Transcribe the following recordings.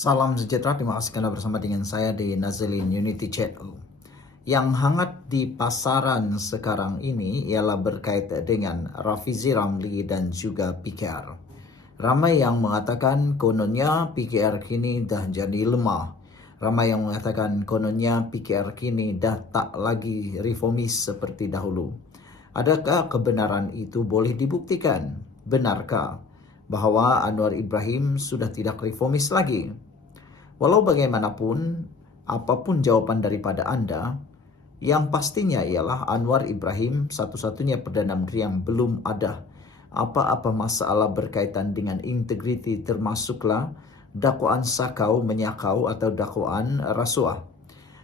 Salam sejahtera, terima kasih Anda bersama dengan saya di Nazilin Unity Chat. Yang hangat di pasaran sekarang ini ialah berkait dengan Rafizi Ramli dan juga PKR. Ramai yang mengatakan kononnya PKR kini dah jadi lemah. Ramai yang mengatakan kononnya PKR kini dah tak lagi reformis seperti dahulu. Adakah kebenaran itu boleh dibuktikan? Benarkah bahwa Anwar Ibrahim sudah tidak reformis lagi? Walau bagaimanapun, apapun jawaban daripada Anda, yang pastinya ialah Anwar Ibrahim satu-satunya Perdana Menteri yang belum ada apa-apa masalah berkaitan dengan integriti, termasuklah dakwaan sakau menyakau atau dakwaan rasuah.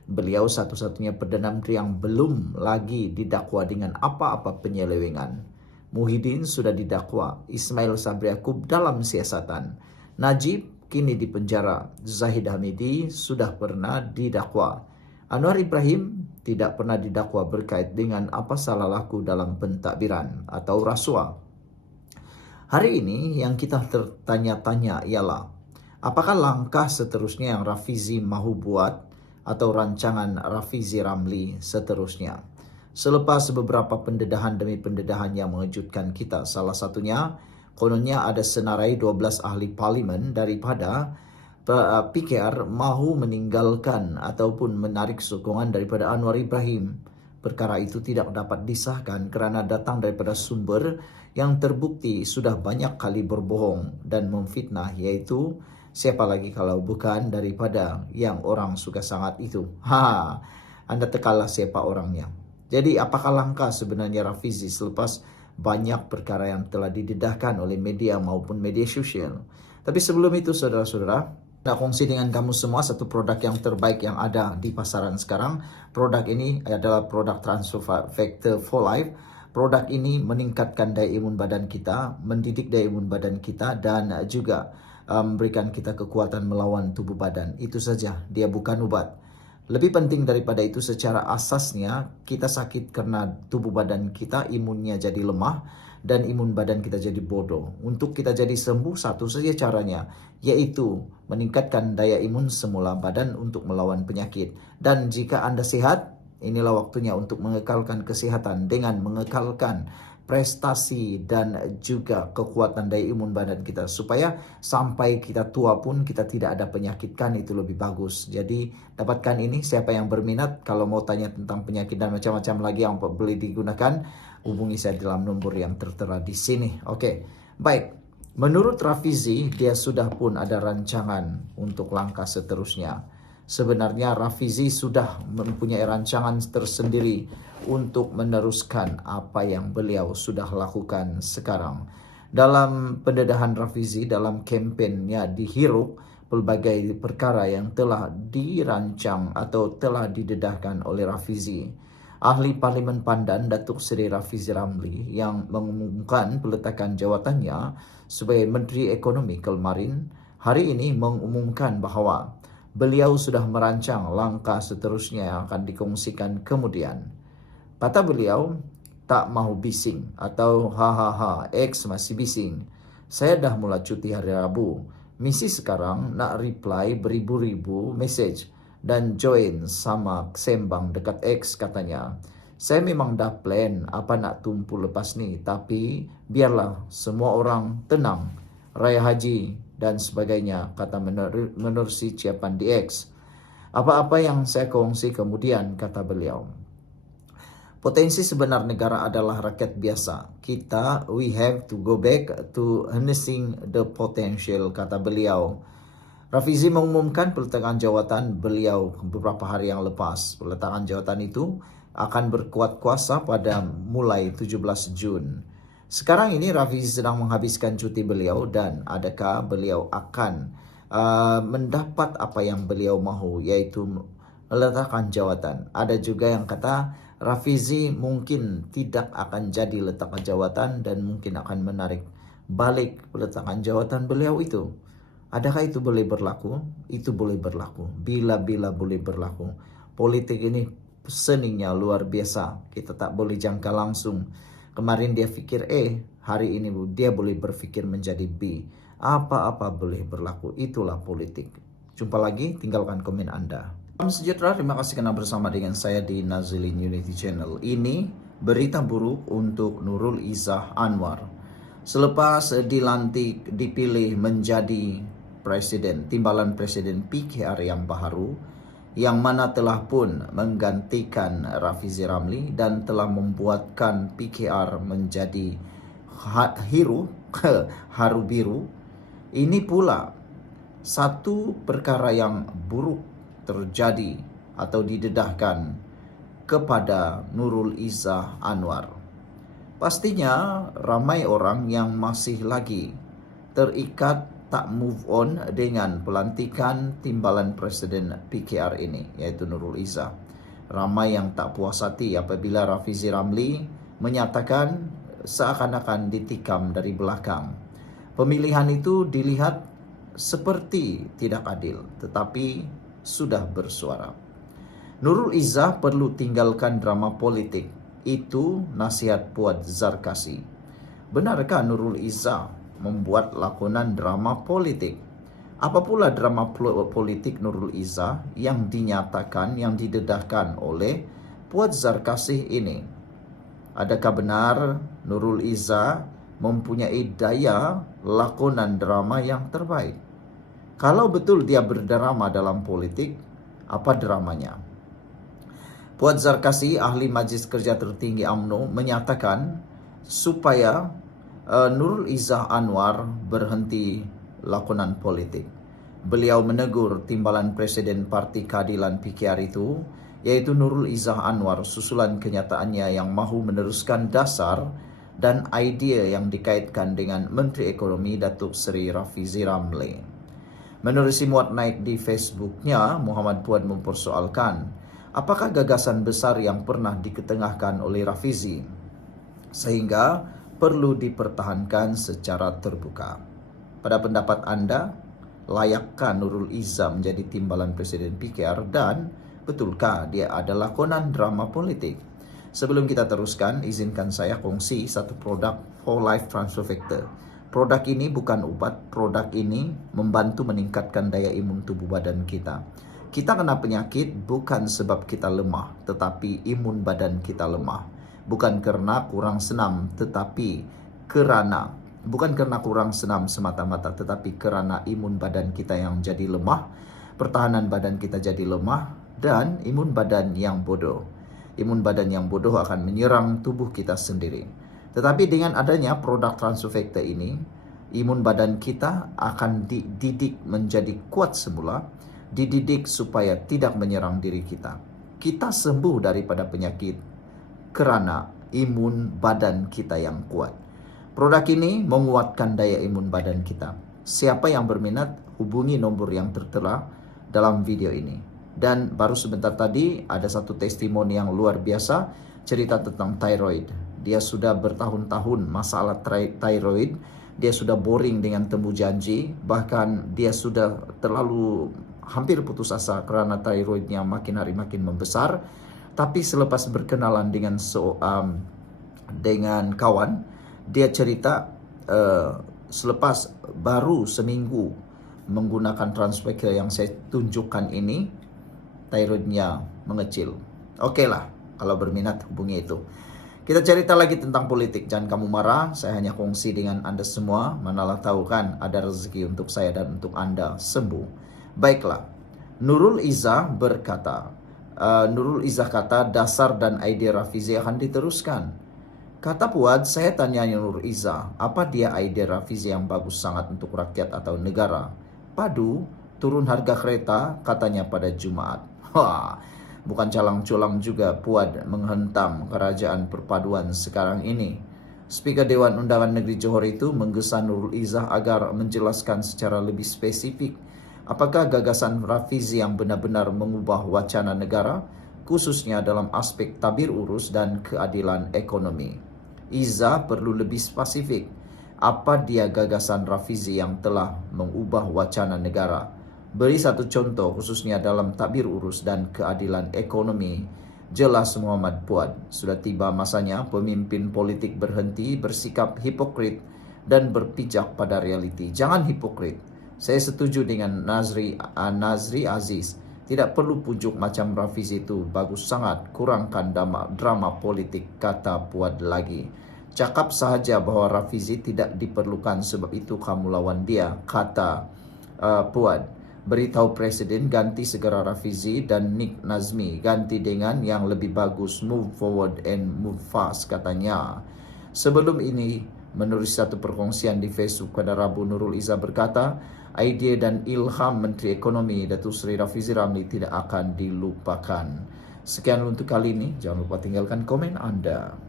Beliau satu-satunya Perdana Menteri yang belum lagi didakwa dengan apa-apa penyelewengan. Muhyiddin sudah didakwa, Ismail Sabri Yaakob dalam siasatan, Najib kini di penjara, Zahid Hamidi sudah pernah didakwa. Anwar Ibrahim tidak pernah didakwa berkait dengan apa salah laku dalam pentadbiran atau rasuah. Hari ini yang kita tertanya-tanya ialah, apakah langkah seterusnya yang Rafizi mahu buat atau rancangan Rafizi Ramli seterusnya? Selepas beberapa pendedahan demi pendedahan yang mengejutkan kita, salah satunya kononnya ada senarai 12 ahli parlimen daripada PKR mahu meninggalkan ataupun menarik sokongan daripada Anwar Ibrahim. Perkara itu tidak dapat disahkan kerana datang daripada sumber yang terbukti sudah banyak kali berbohong dan memfitnah, iaitu siapa lagi kalau bukan daripada yang orang suka sangat itu. Anda tekalah siapa orangnya. Jadi apakah langkah sebenarnya Rafizi selepas banyak perkara yang telah didedahkan oleh media maupun media sosial? Tapi sebelum itu saudara-saudara, nak kongsi dengan kamu semua satu produk yang terbaik yang ada di pasaran sekarang. Produk ini adalah produk Transfer Factor for Life. Produk ini meningkatkan daya imun badan kita, mendidik daya imun badan kita, dan juga memberikan kita kekuatan melawan tubuh badan. Itu saja, dia bukan obat. Lebih penting daripada itu, secara asasnya kita sakit karena tubuh badan kita imunnya jadi lemah dan imun badan kita jadi bodoh. Untuk kita jadi sembuh, satu saja caranya, yaitu meningkatkan daya imun semula badan untuk melawan penyakit. Dan jika Anda sehat, inilah waktunya untuk mengekalkan kesehatan dengan mengekalkan prestasi dan juga kekuatan daya imun badan kita, supaya sampai kita tua pun kita tidak ada penyakit, kan itu lebih bagus. Jadi dapatkan ini, siapa yang berminat, kalau mau tanya tentang penyakit dan macam-macam lagi yang boleh digunakan, hubungi saya dalam nomor yang tertera di sini. Oke, baik. Menurut Rafizi, dia sudah pun ada rancangan untuk langkah seterusnya. Sebenarnya Rafizi sudah mempunyai rancangan tersendiri untuk meneruskan apa yang beliau sudah lakukan sekarang. Dalam pendedahan Rafizi, dalam kampanye dihirup pelbagai perkara yang telah dirancang atau telah didedahkan oleh Rafizi. Ahli Parlimen Pandan Datuk Seri Rafizi Ramli yang mengumumkan peletakan jawatannya sebagai Menteri Ekonomi kemarin, hari ini mengumumkan bahawa beliau sudah merancang langkah seterusnya yang akan dikongsikan kemudian. Kata beliau, tak mahu bising atau hahaha, X masih bising. Saya dah mula cuti hari Rabu. Misi sekarang nak reply beribu-ribu message dan join sama sembang dekat X, katanya. Saya memang dah plan apa nak tumpu lepas ni, tapi biarlah semua orang tenang. Raya Haji dan sebagainya, kata menerusi ciapan di X. Apa-apa yang saya kongsi kemudian, kata beliau. Potensi sebenar negara adalah rakyat biasa. We have to go back to harnessing the potential, kata beliau. Rafizi mengumumkan peletakan jawatan beliau beberapa hari yang lepas. Peletakan jawatan itu akan berkuat kuasa pada mulai 17 Jun. Sekarang ini Rafizi sedang menghabiskan cuti beliau, dan adakah beliau akan mendapat apa yang beliau mahu, yaitu meletakkan jawatan. Ada juga yang kata Rafizi mungkin tidak akan jadi letakkan jawatan dan mungkin akan menarik balik peletakan jawatan beliau itu. Adakah itu boleh berlaku? Itu boleh berlaku. Bila-bila boleh berlaku. Politik ini seninya luar biasa. Kita tak boleh jangka langsung. Kemarin dia fikir A, hari ini dia boleh berfikir menjadi B. Apa-apa boleh berlaku. Itulah politik. Jumpa lagi, tinggalkan komen Anda. Salam sejahtera, terima kasih karena bersama dengan saya di Nazilin Unity Channel. Ini berita buruk untuk Nurul Izzah Anwar. Selepas dilantik dipilih menjadi presiden, timbalan presiden PKR yang baru, yang mana telah pun menggantikan Rafizi Ramli dan telah membuatkan PKR menjadi haru biru. Ini pula satu perkara yang buruk terjadi atau didedahkan kepada Nurul Izzah Anwar. Pastinya ramai orang yang masih lagi terikat tak move on dengan pelantikan timbalan presiden PKR ini, yaitu Nurul Izzah. Ramai yang tak puas hati apabila Rafizi Ramli menyatakan seakan-akan ditikam dari belakang. Pemilihan itu dilihat seperti tidak adil, tetapi sudah bersuara. Nurul Izzah perlu tinggalkan drama politik. Itu nasihat Puad Zarkasi. Benarkah Nurul Izzah membuat lakonan drama politik? Apa pula drama politik Nurul Izzah yang dinyatakan, yang didedahkan oleh Puad Zarkasi ini? Adakah benar Nurul Izzah mempunyai daya lakonan drama yang terbaik? Kalau betul dia berdrama dalam politik, apa dramanya? Puad Zarkasi, ahli Majlis Kerja Tertinggi UMNO, menyatakan supaya Nurul Izzah Anwar berhenti lakonan politik. Beliau menegur timbalan Presiden Parti Keadilan PKR itu, yaitu Nurul Izzah Anwar, susulan kenyataannya yang mahu meneruskan dasar dan idea yang dikaitkan dengan Menteri Ekonomi Datuk Seri Rafizi Ramli. Menerusi muat naik di Facebooknya, Muhammad Puad mempersoalkan apakah gagasan besar yang pernah diketengahkan oleh Rafizi sehingga perlu dipertahankan secara terbuka. Pada pendapat Anda, layakkah Nurul Izzah menjadi timbalan Presiden PKR dan betulkah dia adalah lakonan drama politik? Sebelum kita teruskan, izinkan saya kongsi satu produk Whole Life Transfer Factor. Produk ini bukan obat, produk ini membantu meningkatkan daya imun tubuh badan kita. Kita kena penyakit bukan sebab kita lemah, tetapi imun badan kita lemah. Bukan karena kurang senam, tetapi bukan karena kurang senam semata-mata, tetapi karena imun badan kita yang jadi lemah, pertahanan badan kita jadi lemah, dan imun badan yang bodoh. Imun badan yang bodoh akan menyerang tubuh kita sendiri. Tetapi dengan adanya produk transfer factor ini, imun badan kita akan dididik menjadi kuat semula, dididik supaya tidak menyerang diri kita. Kita sembuh daripada penyakit kerana imun badan kita yang kuat. Produk ini menguatkan daya imun badan kita. Siapa yang berminat, hubungi nombor yang tertera dalam video ini. Dan baru sebentar tadi ada satu testimoni yang luar biasa, cerita tentang thyroid. Dia sudah bertahun-tahun masalah thyroid, dia sudah boring dengan temu janji, bahkan dia sudah terlalu hampir putus asa karena thyroidnya makin hari makin membesar. Tapi selepas berkenalan dengan kawan, dia cerita selepas baru seminggu menggunakan transfer yang saya tunjukkan ini, thyroidnya mengecil. Oke lah, kalau berminat hubungi itu. Kita cerita lagi tentang politik. Jangan kamu marah, saya hanya kongsi dengan Anda semua. Manalah tahu kan ada rezeki untuk saya dan untuk Anda sembuh. Baiklah, Nurul Izzah berkata, Nurul Izzah kata dasar dan ide Rafizi akan diteruskan. Kata Puad, saya tanya Nurul Izzah, apa dia ide Rafizi yang bagus sangat untuk rakyat atau negara? Padu, turun harga kereta katanya pada Jumat. Wah, bukan calang-culang juga Puad menghentam kerajaan perpaduan sekarang ini. Speaker Dewan Undangan Negeri Johor itu menggesa Nurul Izzah agar menjelaskan secara lebih spesifik apakah gagasan Rafizi yang benar-benar mengubah wacana negara, khususnya dalam aspek tabir urus dan keadilan ekonomi. Izzah perlu lebih spesifik. Apa dia gagasan Rafizi yang telah mengubah wacana negara? Beri satu contoh khususnya dalam tabir urus dan keadilan ekonomi. Jelas Muhammad Puad, sudah tiba masanya pemimpin politik berhenti bersikap hipokrit dan berpijak pada realiti. Jangan hipokrit. Saya setuju dengan Nazri Aziz. Tidak perlu pujuk macam Rafizi itu. Bagus sangat. Kurangkan drama politik, kata Puad lagi. Cakap sahaja bahawa Rafizi tidak diperlukan, sebab itu kamu lawan dia, kata Puad. Beritahu Presiden ganti segera Rafizi dan Nick Nazmi. Ganti dengan yang lebih bagus. Move forward and move fast, katanya. Sebelum ini, menurut satu perkongsian di Facebook pada Rabu, Nurul Izzah berkata, idea dan ilham Menteri Ekonomi Datuk Seri Rafizi Ramli tidak akan dilupakan. Sekian untuk kali ini. Jangan lupa tinggalkan komen Anda.